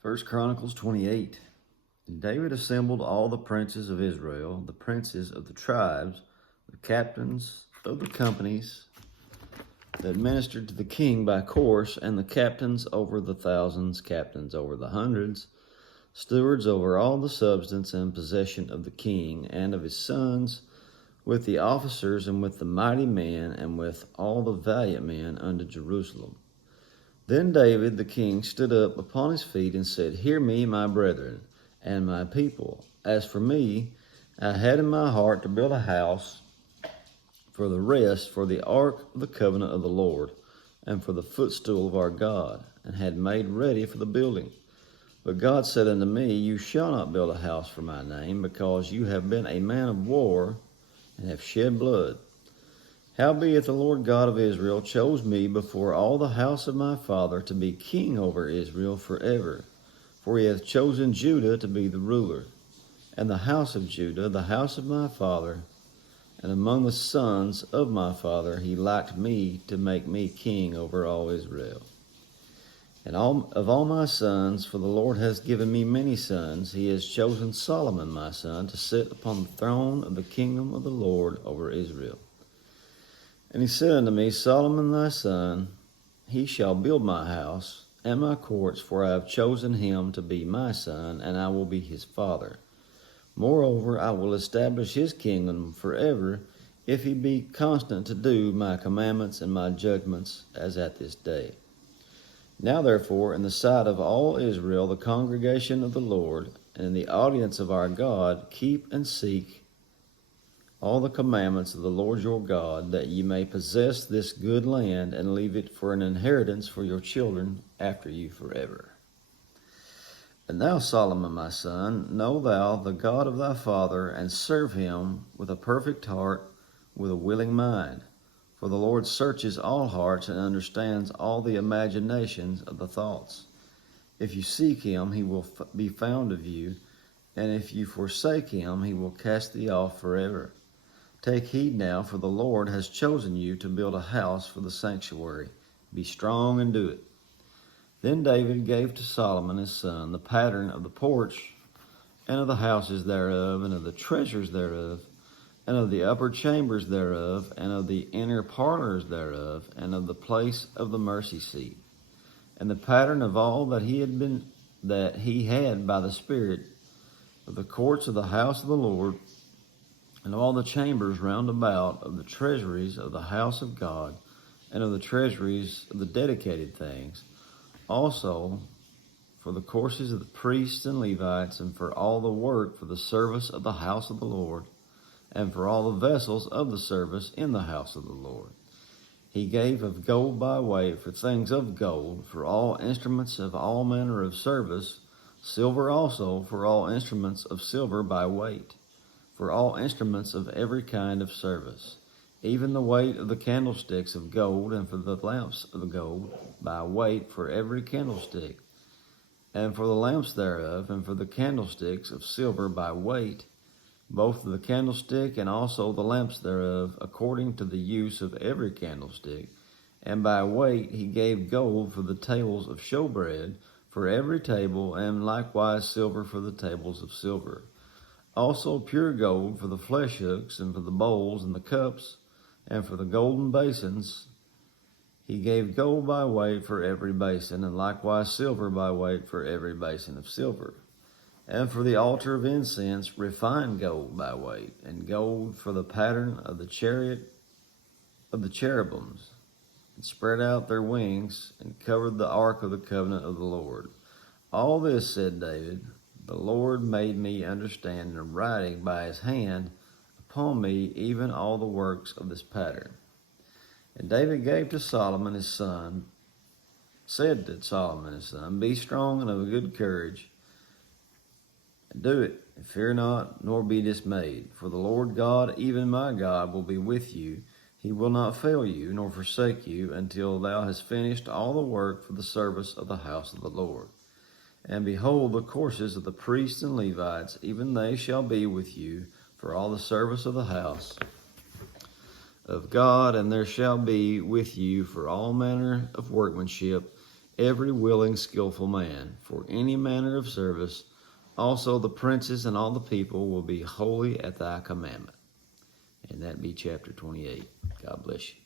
First Chronicles 28. And David assembled all the princes of Israel, the princes of the tribes, the captains of the companies that ministered to the king by course, and the captains over the thousands, captains over the hundreds, stewards over all the substance and possession of the king and of his sons, with the officers and with the mighty men and with all the valiant men unto Jerusalem. Then David the king stood up upon his feet and said, Hear me, my brethren, and my people. As for me, I had in my heart to build a house for the rest, for the ark of the covenant of the Lord, and for the footstool of our God, and had made ready for the building. But God said unto me, You shall not build a house for my name, because you have been a man of war, and have shed blood. Howbeit the Lord God of Israel chose me before all the house of my father to be king over Israel forever. For he hath chosen Judah to be the ruler, and the house of Judah, the house of my father. And among the sons of my father he liked me to make me king over all Israel. And of all my sons, for the Lord has given me many sons, he has chosen Solomon my son to sit upon the throne of the kingdom of the Lord over Israel. And he said unto me, Solomon thy son, he shall build my house and my courts, for I have chosen him to be my son, and I will be his father. Moreover, I will establish his kingdom forever, if he be constant to do my commandments and my judgments, as at this day. Now therefore, in the sight of all Israel, the congregation of the Lord, and in the audience of our God, keep and seek all the commandments of the Lord your God, that ye may possess this good land, and leave it for an inheritance for your children after you forever. And thou, Solomon my son, know thou the God of thy father, and serve him with a perfect heart, with a willing mind. For the Lord searches all hearts, and understands all the imaginations of the thoughts. If you seek him, he will be found of you, and if you forsake him, he will cast thee off forever. Take heed now, for the Lord has chosen you to build a house for the sanctuary. Be strong and do it. Then David gave to Solomon his son the pattern of the porch, and of the houses thereof, and of the treasures thereof, and of the upper chambers thereof, and of the inner parlors thereof, and of the place of the mercy seat, and the pattern of all that he had by the Spirit, of the courts of the house of the Lord, and of all the chambers round about, of the treasuries of the house of God, and of the treasuries of the dedicated things, also for the courses of the priests and Levites, and for all the work for the service of the house of the Lord, and for all the vessels of the service in the house of the Lord. He gave of gold by weight for things of gold, for all instruments of all manner of service, silver also for all instruments of silver by weight, for all instruments of every kind of service, even the weight of the candlesticks of gold, and for the lamps of gold by weight for every candlestick, and for the lamps thereof, and for the candlesticks of silver by weight, both the candlestick and also the lamps thereof, according to the use of every candlestick. And by weight he gave gold for the tables of showbread, for every table, and likewise silver for the tables of silver. Also pure gold for the flesh hooks, and for the bowls and the cups, and for the golden basins. He gave gold by weight for every basin, and likewise silver by weight for every basin of silver. And for the altar of incense, refined gold by weight, and gold for the pattern of the chariot of the cherubims, and spread out their wings, and covered the ark of the covenant of the Lord. All this, said David, the Lord made me understand in writing by his hand upon me, even all the works of this pattern. And David gave to Solomon his son, said to Solomon his son, Be strong and of good courage, and do it, and fear not, nor be dismayed. For the Lord God, even my God, will be with you. He will not fail you, nor forsake you, until thou hast finished all the work for the service of the house of the Lord. And behold, the courses of the priests and Levites, even they shall be with you for all the service of the house of God, and there shall be with you for all manner of workmanship, every willing, skillful man, for any manner of service. Also the princes and all the people will be holy at thy commandment. And that be chapter 28. God bless you.